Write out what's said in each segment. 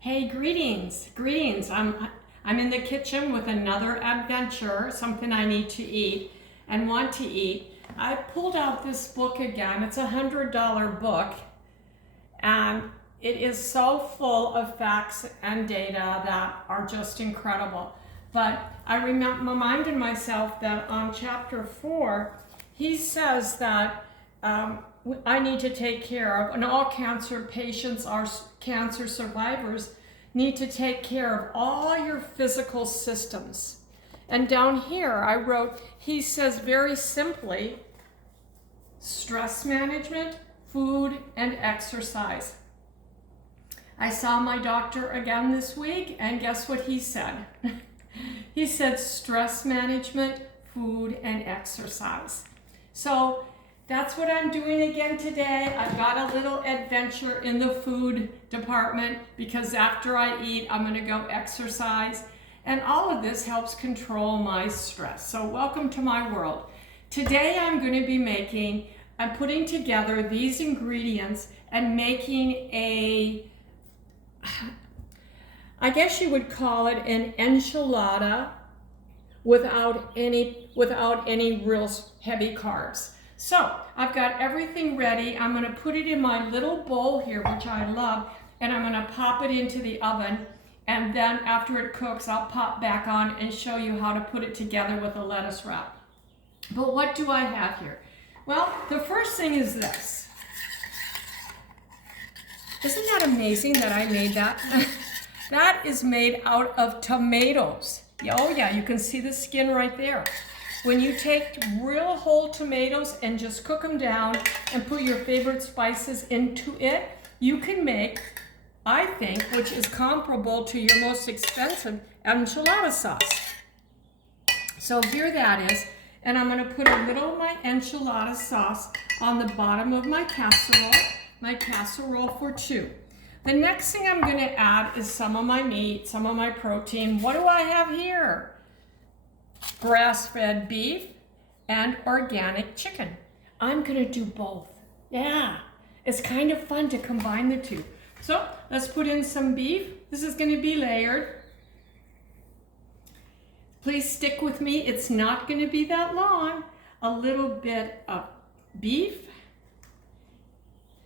Hey, greetings, greetings. I'm in the kitchen with another adventure, something I need to eat and want to eat. I pulled out this book again. It's a $100 book, and it is so full of facts and data that are just incredible. But I reminded myself that on chapter 4, he says that I need to take care of, and all cancer patients are cancer survivors, need to take care of all your physical systems. And down here I wrote, he says very simply, stress management, food, and exercise. I saw my doctor again this week, and guess what he said? He said stress management, food, and exercise. So that's what I'm doing again today. I've got a little adventure in the food department because after I eat, I'm gonna go exercise. And all of this helps control my stress. So welcome to my world. Today I'm gonna be I'm putting together these ingredients and making I guess you would call it an enchilada without any real heavy carbs. So I've got everything ready. I'm gonna put it in my little bowl here, which I love, and I'm gonna pop it into the oven. And then after it cooks, I'll pop back on and show you how to put it together with a lettuce wrap. But what do I have here? Well, the first thing is this. Isn't that amazing that I made that? That is made out of tomatoes. Oh yeah, you can see the skin right there. When you take real whole tomatoes and just cook them down and put your favorite spices into it, you can make, I think, which is comparable to your most expensive enchilada sauce. So here that is, and I'm gonna put a little of my enchilada sauce on the bottom of my casserole for 2. The next thing I'm gonna add is some of my meat, some of my protein. What do I have here? Grass-fed beef and organic chicken. I'm gonna do both. Yeah, it's kind of fun to combine the two. So let's put in some beef. This is gonna be layered. Please stick with me. It's not gonna be that long. A little bit of beef.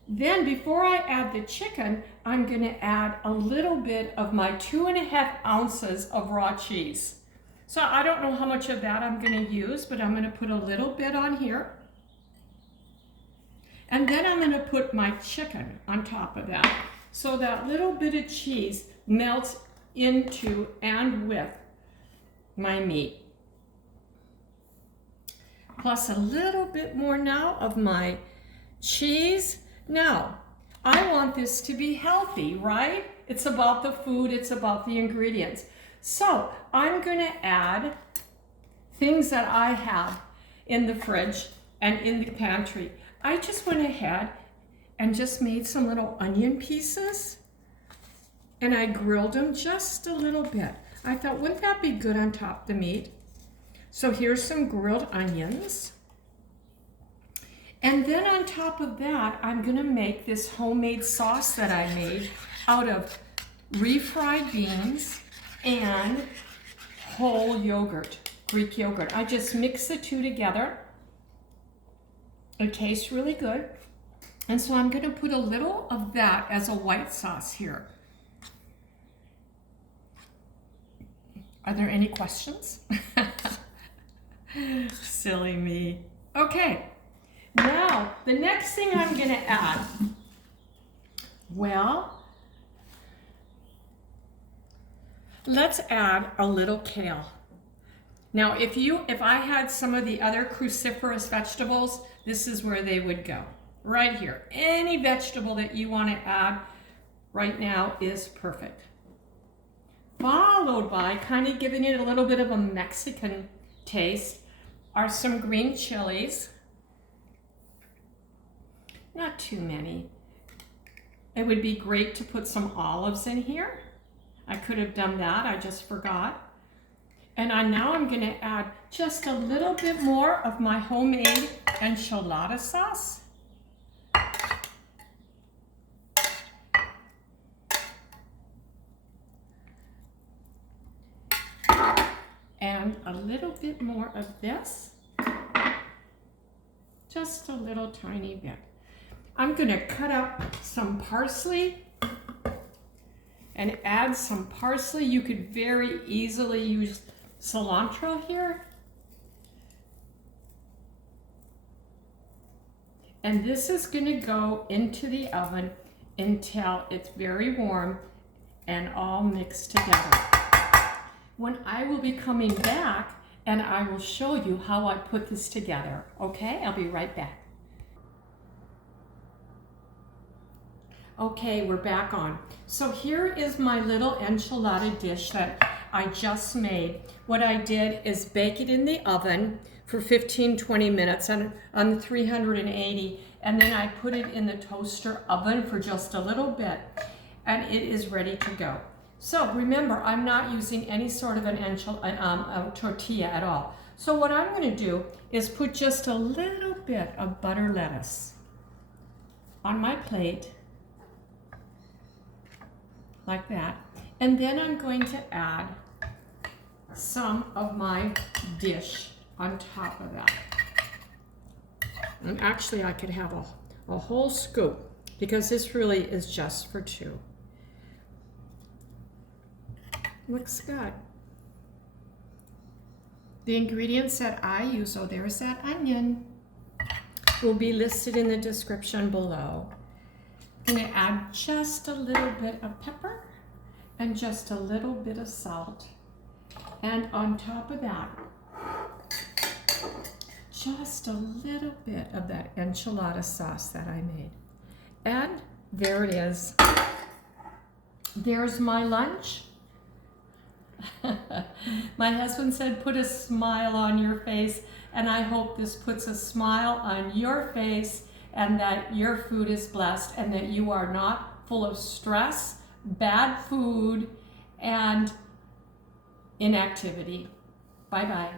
Then before I add the chicken, I'm gonna add a little bit of my 2.5 ounces of raw cheese. So I don't know how much of that I'm gonna use, but I'm gonna put a little bit on here. And then I'm gonna put my chicken on top of that. So that little bit of cheese melts into and with my meat. Plus a little bit more now of my cheese. Now, I want this to be healthy, right? It's about the food, it's about the ingredients. So I'm gonna add things that I have in the fridge and in the pantry. I just went ahead and just made some little onion pieces, and I grilled them just a little bit. I thought, wouldn't that be good on top of the meat? So here's some grilled onions. And then on top of that, I'm gonna make this homemade sauce that I made out of refried beans and whole yogurt, Greek yogurt. I just mix the two together. It tastes really good. And so I'm gonna put a little of that as a white sauce here. Are there any questions? Silly me. Okay, now the next thing I'm gonna add, well, let's add a little kale. Now, if I had some of the other cruciferous vegetables, this is where they would go. Right here. Any vegetable that you want to add right now is perfect. Followed by, kind of giving it a little bit of a Mexican taste, are some green chilies. Not too many. It would be great to put some olives in here. I could have done that, I just forgot. And now I'm gonna add just a little bit more of my homemade enchilada sauce. and a little bit more of this. Just a little tiny bit. I'm gonna cut up some parsley and add some parsley. You could very easily use cilantro here. And this is gonna go into the oven until it's very warm and all mixed together. When I will be coming back and I will show you how I put this together, okay? I'll be right back. Okay, we're back on. So here is my little enchilada dish that I just made. What I did is bake it in the oven for 15-20 minutes on 380, and then I put it in the toaster oven for just a little bit, and it is ready to go. So remember, I'm not using any sort of a tortilla at all. So what I'm going to do is put just a little bit of butter lettuce on my plate, like that, and then I'm going to add some of my dish on top of that. And actually I could have a whole scoop because this really is just for two. Looks good. The ingredients that I use, oh, there's that onion, will be listed in the description below. I'm gonna add just a little bit of pepper and just a little bit of salt. And on top of that, just a little bit of that enchilada sauce that I made. And there it is. There's my lunch. My husband said, put a smile on your face, and I hope this puts a smile on your face and that your food is blessed and that you are not full of stress, bad food, and inactivity. Bye-bye.